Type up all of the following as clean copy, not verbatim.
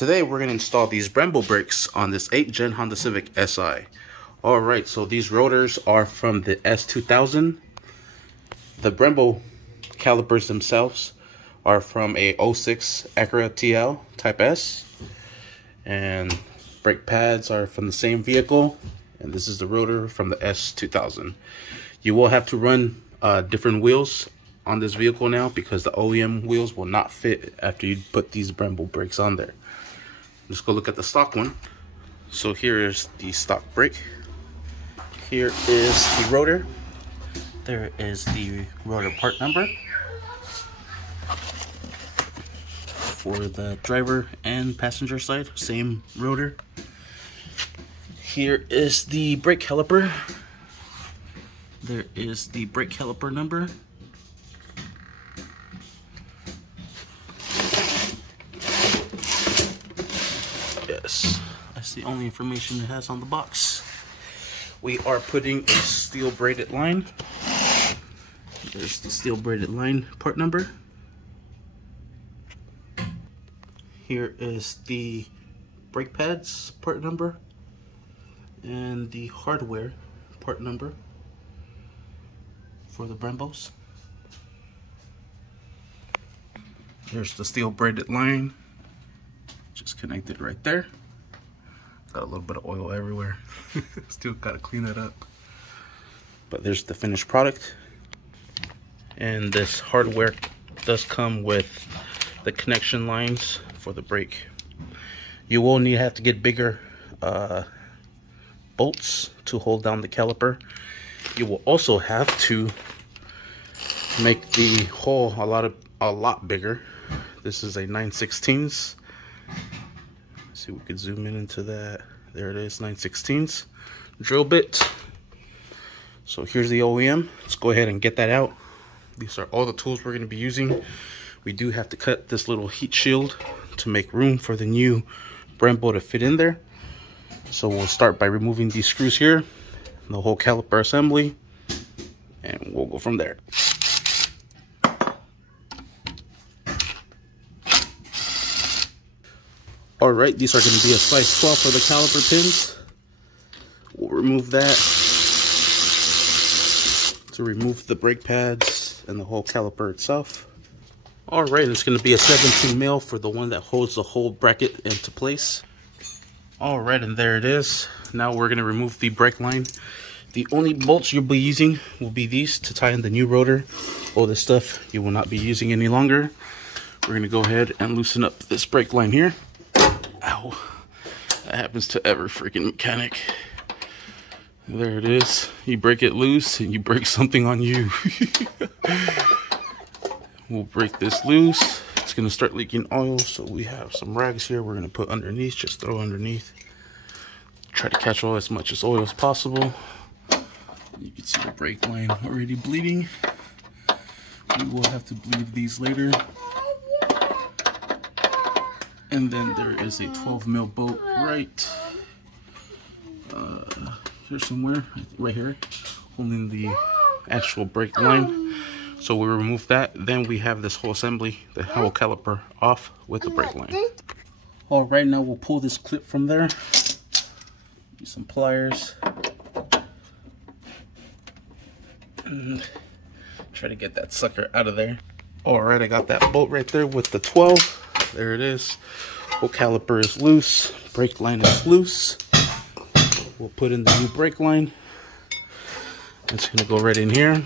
Today we're going to install these Brembo brakes on this 8th gen Honda Civic Si. Alright, so these rotors are from the S2000. The Brembo calipers themselves are from a 06 Acura TL Type S. And brake pads are from the same vehicle. And this is the rotor from the S2000. You will have to run different wheels on this vehicle now because the OEM wheels will not fit after you put these Brembo brakes on there. Let's go look at the stock one. So here is the stock brake. Here is the rotor. There is the rotor part number for the driver and passenger side, same rotor. Here is the brake caliper. There is the brake caliper number. Yes, that's the only information it has on the box. We are putting a steel braided line. There's the steel braided line part number. Here is the brake pads part number and the hardware part number for the Brembos. There's the steel braided line, just connected right there. Got a little bit of oil everywhere. Still gotta clean that up. But there's the finished product. And this hardware does come with the connection lines for the brake. You will have to get bigger bolts to hold down the caliper. You will also have to make the hole a lot bigger. This is a 9/16. See, we could zoom in into that. There it is, 9/16 drill bit. So here's the OEM. Let's go ahead and get that out. These are all the tools we're going to be using. We do have to cut this little heat shield to make room for the new Brembo to fit in there. So we'll start by removing these screws here, the whole caliper assembly, and we'll go from there. Alright, these are going to be a size 12 for the caliper pins. We'll remove that to remove the brake pads and the whole caliper itself. Alright, it's going to be a 17 mil for the one that holds the whole bracket into place. Alright, and there it is. Now we're going to remove the brake line. The only bolts you'll be using will be these to tie in the new rotor. All this stuff you will not be using any longer. We're going to go ahead and loosen up this brake line here. Ow. That happens to every freaking mechanic. There it is. You break it loose and you break something on you. We'll break this loose. It's going to start leaking oil, so we have some rags here we're going to put underneath. Just throw underneath. Try to catch all as much as oil as possible. You can see the brake line already bleeding. We will have to bleed these later. And then there is a 12 mil bolt right here somewhere, right here, holding the actual brake line. So we remove that. Then we have this whole assembly, the whole caliper off with the brake line. All right, now we'll pull this clip from there. Use some pliers. And try to get that sucker out of there. All right, I got that bolt right there with the 12. There it is. Whole caliper is loose. Brake line is loose. We'll put in the new brake line. It's going to go right in here.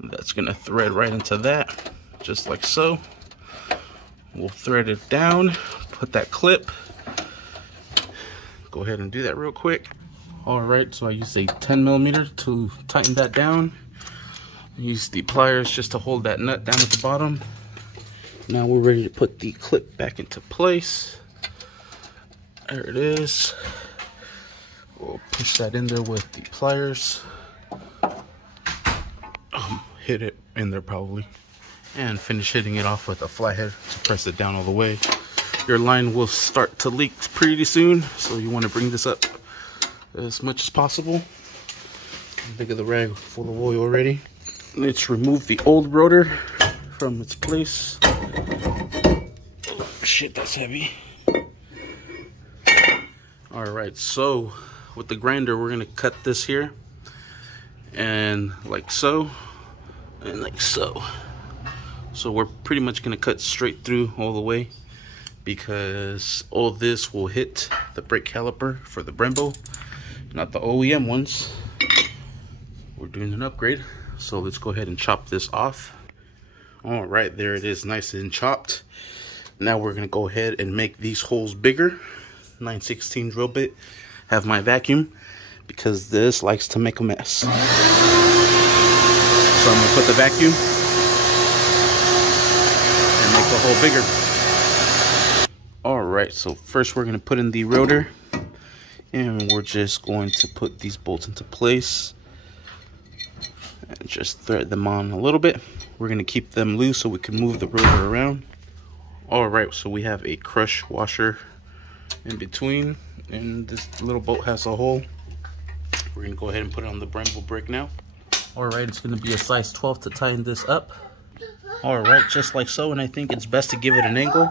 That's going to thread right into that, just like so. We'll thread it down. Put that clip. Go ahead and do that real quick. Alright, so I used a 10 millimeter to tighten that down. Use the pliers just to hold that nut down at the bottom. Now we're ready to put the clip back into place. There it is. We'll push that in there with the pliers. Hit it in there probably. And finish hitting it off with a flathead to press it down all the way. Your line will start to leak pretty soon, so you want to bring this up as much as possible. Think of the rag full of oil already. Let's remove the old rotor from its place. shit, that's heavy. All right, so with the grinder, we're gonna cut this here, and like so, and like so. So we're pretty much gonna cut straight through all the way, because all this will hit the brake caliper for the Brembo, not the OEM ones. We're doing an upgrade, so let's go ahead and chop this off. All right, there it is, nice and chopped. Now we're gonna go ahead and make these holes bigger. 9/16 drill bit. Have my vacuum, because this likes to make a mess. So I'm gonna put the vacuum and make the hole bigger. All right, so first we're gonna put in the rotor, and we're just going to put these bolts into place and just thread them on a little bit. We're gonna keep them loose so we can move the rotor around. All right, so we have a crush washer in between, and this little bolt has a hole. We're gonna go ahead and put it on the Brembo brake now. All right, it's gonna be a size 12 to tighten this up. All right, just like so, and I think it's best to give it an angle,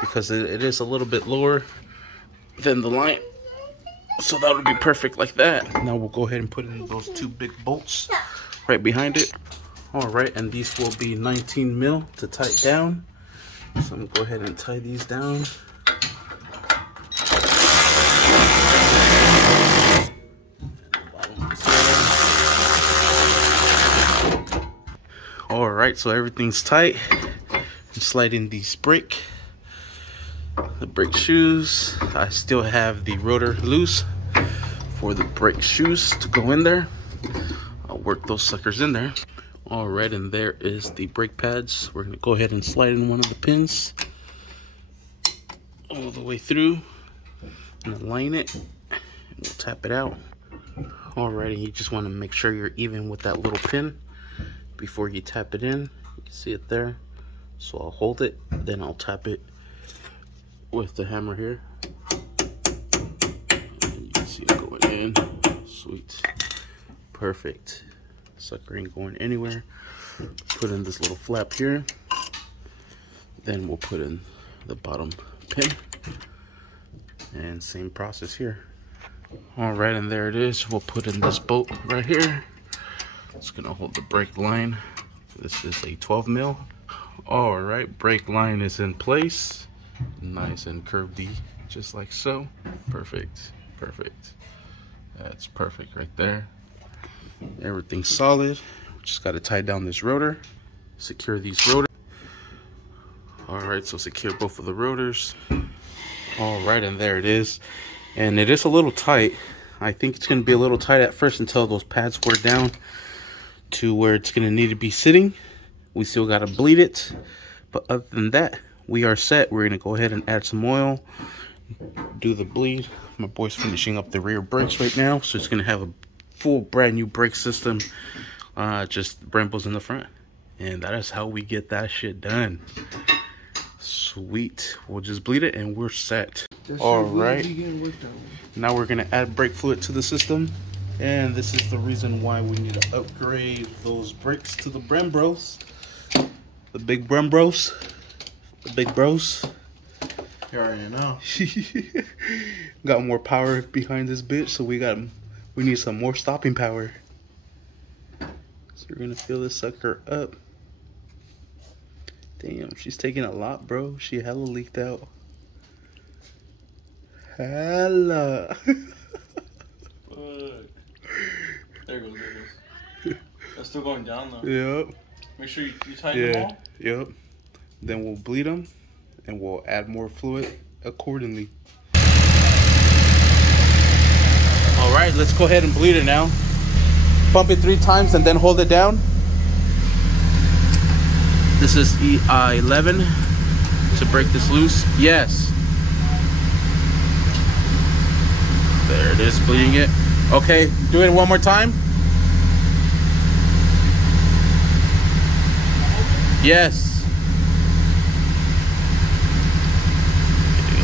because it is a little bit lower than the line. So that would be perfect like that. Now we'll go ahead and put in those 2 big bolts right behind it. All right, and these will be 19 mil to tighten down. So I'm gonna go ahead and tie these down. All right, so everything's tight. Just slide in the brake shoes. I still have the rotor loose for the brake shoes to go in there. I'll work those suckers in there. All right, and there is the brake pads. We're gonna go ahead and slide in one of the pins all the way through and align it, and we'll tap it out. All right, and you just want to make sure you're even with that little pin before you tap it in. You can see it there. So I'll hold it, then I'll tap it with the hammer here. And you can see it going in. Sweet. Perfect. Sucker ain't going anywhere. Put in this little flap here. Then we'll put in the bottom pin. And same process here. All right, and there it is. We'll put in this bolt right here. It's gonna hold the brake line. This is a 12 mil. All right, brake line is in place. Nice and curvedy, just like so. Perfect, perfect. That's perfect right there. Everything's solid. We just gotta tie down this rotor, secure these rotors. All right, so secure both of the rotors. All right, and there it is. And it is a little tight. I think it's gonna be a little tight at first until those pads wear down to where it's gonna need to be sitting. We still gotta bleed it, but other than that, we are set. We're gonna go ahead and add some oil, do the bleed. My boy's finishing up the rear brakes right now, so it's gonna have a full brand new brake system, just Brembos in the front, and that is how we get that shit done. Sweet. We'll just bleed it and we're set. All right, now we're gonna add brake fluid to the system. And this is the reason why we need to upgrade those brakes to the Brembos. The big Brembos. The big bros. You already know. Got more power behind this bitch, so we need some more stopping power. So we're gonna fill this sucker up. Damn, she's taking a lot, bro. She hella leaked out. Hella. There goes. That's still going down though. Yep. Make sure you tighten them all. Yep. Then we'll bleed them, and we'll add more fluid accordingly. All right, let's go ahead and bleed it now. Pump it 3 times and then hold it down. This is E11 to break this loose. Yes. There it is, bleeding it. Okay, do it one more time. Yes.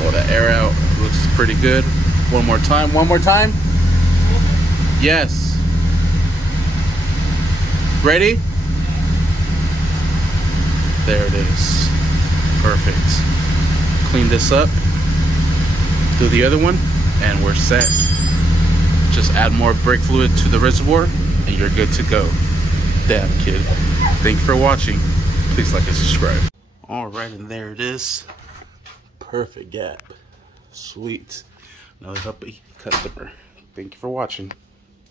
All the air out. Looks pretty good. One more time. One more time. Yes. Ready? There it is. Perfect. clean this up, do the other one, and we're set. Just add more brake fluid to the reservoir and you're good to go. Damn, kid. Thank you for watching. Please like and subscribe. Alright, and there it is. Perfect gap. Sweet. Another happy customer. Thank you for watching.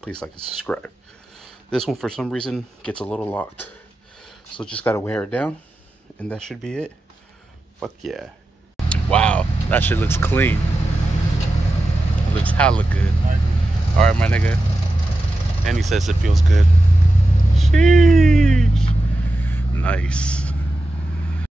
Please like and subscribe. This one for some reason gets a little locked, so just gotta wear it down and that should be it. Fuck yeah. Wow, that shit looks clean. It looks hella good. Alright, my nigga. And he says it feels good. Sheesh. Nice.